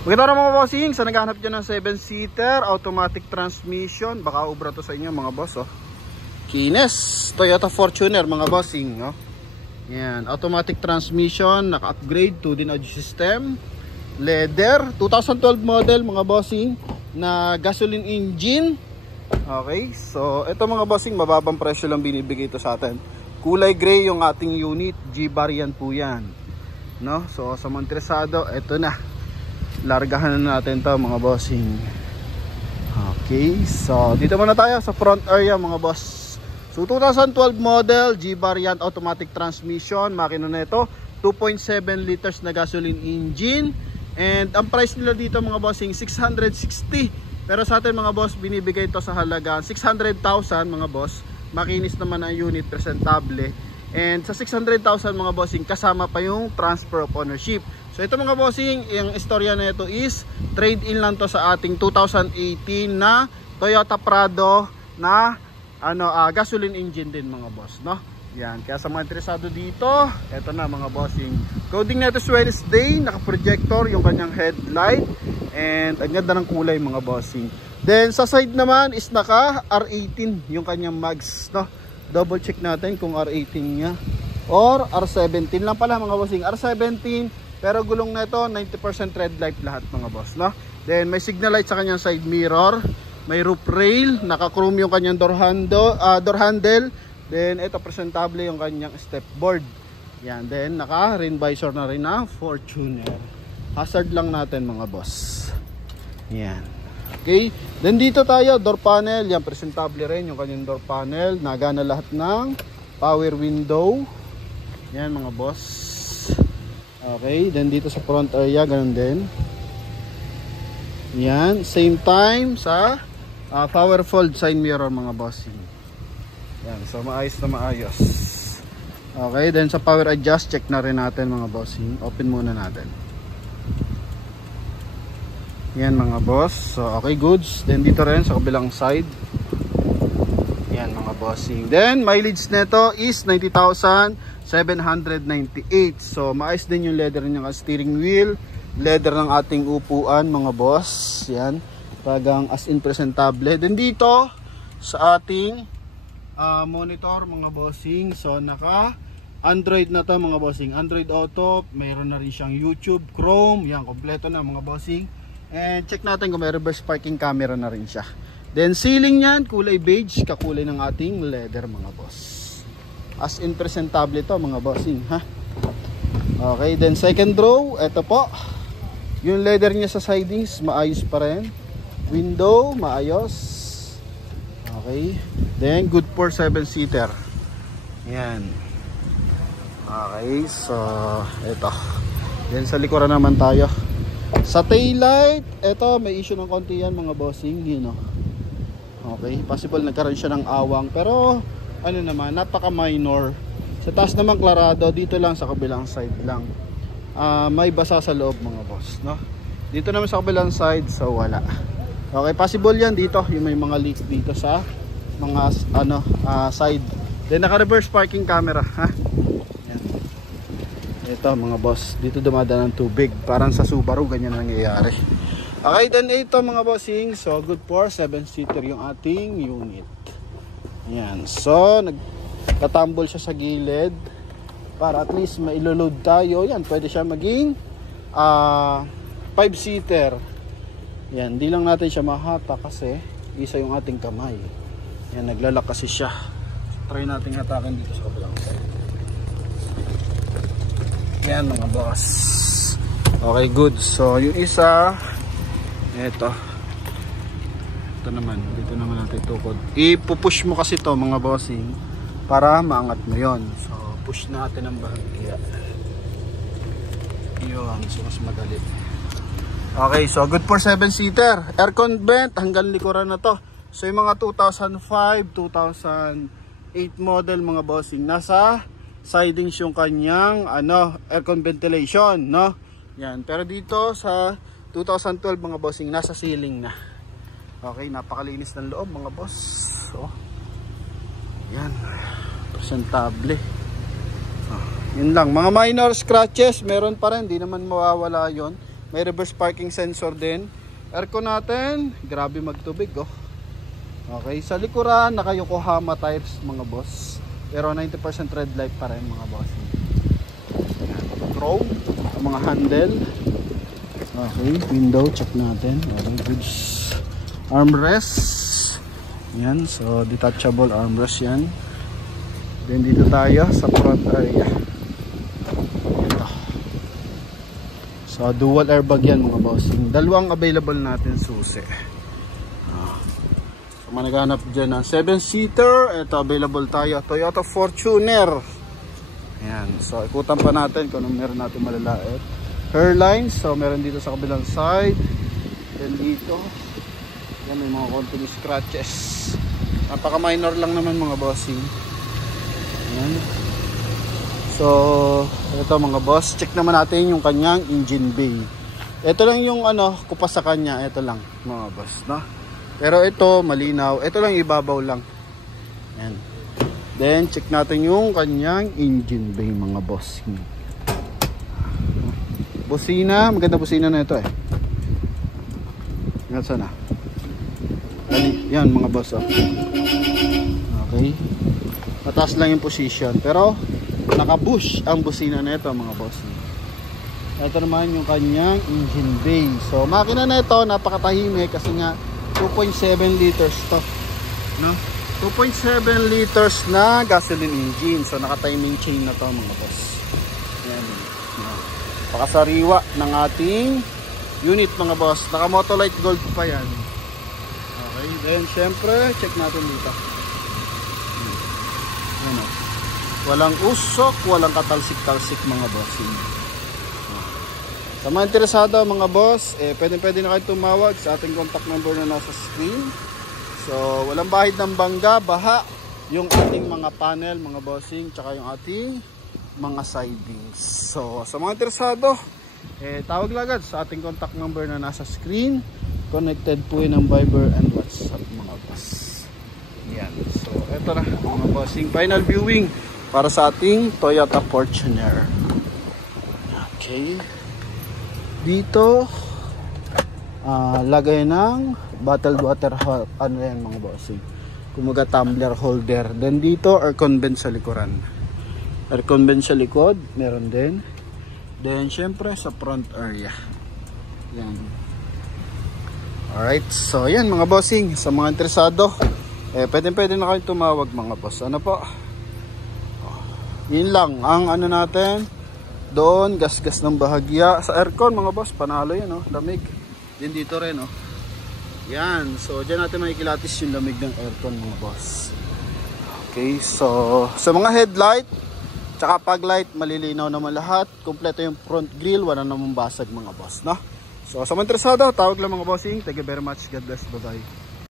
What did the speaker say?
Maganda mga bossing, sa naghahanap dyan ng 7-seater, automatic transmission, baka ubra to sa inyo mga boss, oh. Kines, Toyota Fortuner mga bossing, no? Yan, automatic transmission, naka-upgrade, 2D audio system, leather, 2012 model mga bossing, na gasoline engine. Okay, so ito mga bossing, mababang presyo lang binibigay ito sa atin. Kulay gray yung ating unit, G-variant po yan, no? So sa mga interesado, ito na. Largahan na natin to mga bossing. Okay, so dito muna tayo sa front area mga boss. So 2012 model, G-variant automatic transmission, makina na ito, 2.7 liters na gasoline engine. And ang price nila dito mga bossing, 660. Pero sa atin mga boss, binibigay ito sa halaga 600,000 mga boss. Makinis naman ang unit, presentable. And sa 600,000 mga bossing, kasama pa yung transfer of ownership. So ito mga bossing, yung istorya na ito is trade-in lang to sa ating 2018 na Toyota Prado na gasoline engine din mga boss, no? Yan, kaya sa mga interesado dito, ito na mga bossing. Coding na ito is Wednesday, naka-projector yung kanyang headlight and ang ganda ng kulay mga bossing. Then sa side naman is naka R18 yung kanyang mags, no? Double check natin kung R18 nya or R17 lang pala mga bossing, R17. Pero gulong na ito, 90% red light lahat mga boss, no? Then may signal light sa kanyang side mirror, may roof rail, naka-chrome yung kanyang door handle. Then ito presentable yung kanyang step board. Yan, then naka-rain visor na rin na Fortuner. Hazard lang natin mga boss. Yan. Okay, then dito tayo, door panel. Yan, presentable rin yung kanyang door panel. Nagana lahat ng power window. Yan mga boss. Okay, then dito sa front area, ganun din. Yan, same time sa power fold side mirror mga bossing. Yan, so maayos na maayos. Okay, then sa power adjust, check na rin natin mga bossing. Open muna natin. Yan mga boss. So okay, goods. Then dito rin sa kabilang side. Yan mga bossing. Then mileage nito is 90,798. So maayos din yung leather ng steering wheel, leather ng ating upuan mga boss. Yan, talagang as in presentable. Then dito sa ating monitor mga bossing, so naka Android na to mga bossing, Android Auto, mayroon na rin siyang YouTube, Chrome, yan, kompleto na mga bossing. And check natin kung may reverse parking camera na rin siya. Then ceiling niyan, kulay beige, kakulay ng ating leather mga boss. As in presentable ito mga bossing, ha? Okay, then second row, ito po. Yung leather niya sa sidings, maayos pa rin. Window, maayos. Okay, then good for 7-seater. Yan. Okay, so ito. Then sa likuran naman tayo. Sa taillight, ito may issue ng konti yan mga bossing, you know. Okay, possible nagkaroon siya ng awang, pero ano naman, napaka minor. Sa taas naman klarado, dito lang sa kabilang side lang. May basa sa loob mga boss, no? Dito naman sa kabilang side, so wala. Okay, possible yan dito, yung may mga leaks dito sa mga side. Then naka reverse parking camera, ha? Yan. Ito mga boss, dito dumadaan ng tubig, parang sa Subaru ganyan nangyayari. Okay, then ito mga bossing, so good for 7-seater yung ating unit. Yan, so nagtatambol siya sa gilid para at least mailoload tayo. Yan, pwede siya maging 5-seater. Yan, di lang natin siya mahata kasi isa yung ating kamay. Yan, naglalak kasi siya. So, try natin hatakin dito sa kabilang side. Yan mga boss. Okay, good. So yung isa, ito naman, dito naman natin tukod. Ipupush mo kasi to mga bossing para maangat mo yon. So push natin ang bahagya. Yun, so mas madali. Okay, so good for 7-seater. Aircon vent hanggang likuran na to. So yung mga 2005, 2008 model mga bossing, nasa sidings yung kanyang aircon ventilation, no? Yan, pero dito sa 2012 mga bossing, nasa ceiling na. Okay, napakalinis ng loob mga boss. So, yan, presentable. Yun lang, mga minor scratches meron pa rin, di naman mawawala yon. May reverse parking sensor din. Aircon natin, grabe magtubig oh. Okay, sa likuran, naka Yokohama tires mga boss. Pero 90% red light pa rin mga boss. Chrome, ang mga handle. Okay, window, check natin. Okay, goods. Armrest. Yan, so detachable armrest yan. Then dito tayo sa front area. Ito. So dual airbag yan mga bossing. Dalawang available natin susi. So managanap dyan ng 7-seater. Ito available tayo. Toyota Fortuner. Ayan. So ikutan pa natin kung anong meron natin malalait. Hairlines. So meron dito sa kabilang side. Then dito. Yan, may mga konting scratches. Napaka minor lang naman mga bossing. Ayan. So ito mga boss, check naman natin yung kanyang engine bay. Ito lang yung kupas sa kanya. Ito lang mga boss, no? Pero ito malinaw. Ito lang ibabaw lang. Ayan. Then check natin yung kanyang engine bay mga bossing. Busina, maganda busina na ito eh. Yan sana. Yan mga boss oh. Okay. Mataas lang yung position pero naka-bush ang busina na ito mga boss. Ito naman yung kanyang engine bay. So makina na ito napakatahimik kasi nga 2.7 liters to, no? 2.7 liters na gasoline engine. So naka-timing chain na to mga boss. Yan. Pakasariwa ng ating unit mga boss. Naka Motolite Gold pa yan. Okay, then syempre check natin dito. Ano? Walang usok, walang katalsik-talsik mga bossing. Sa mga interesado mga boss, pwede na kayo tumawag sa ating contact number na nasa screen. So walang bahid ng bangga, baha yung ating mga panel mga bossing, tsaka yung ating mga sidings. So sa mga interesado, tawag lang agad sa ating contact number na nasa screen. Connected po yun ng Viber and WhatsApp mga boss. Yan. So eto na mga bossing, final viewing para sa ating Toyota Fortuner. Okay. Dito lagay ng bottled water, ano yan mga bossing, kumaga tumbler holder. Then dito aircon vent sa likuran. Aircon vent sa likod, meron din. Then syempre sa front area. Yan. Alright, so yan mga bossing, sa mga interesado, pwede na kayo tumawag mga boss. Ano po? Yun lang ang natin doon, gas-gas ng bahagya. Sa aircon mga boss, panalo yan oh, lamig. Din dito rin oh. Yan, so dyan natin makikilatis yung lamig ng aircon mga boss. Okay, so sa mga headlight tsaka pag light, malilinaw naman lahat. Kompleto yung front grille, wala namang basag mga boss, no? So sa mga interesado, tawag lang mga bossing. Thank you very much, God bless, bye bye.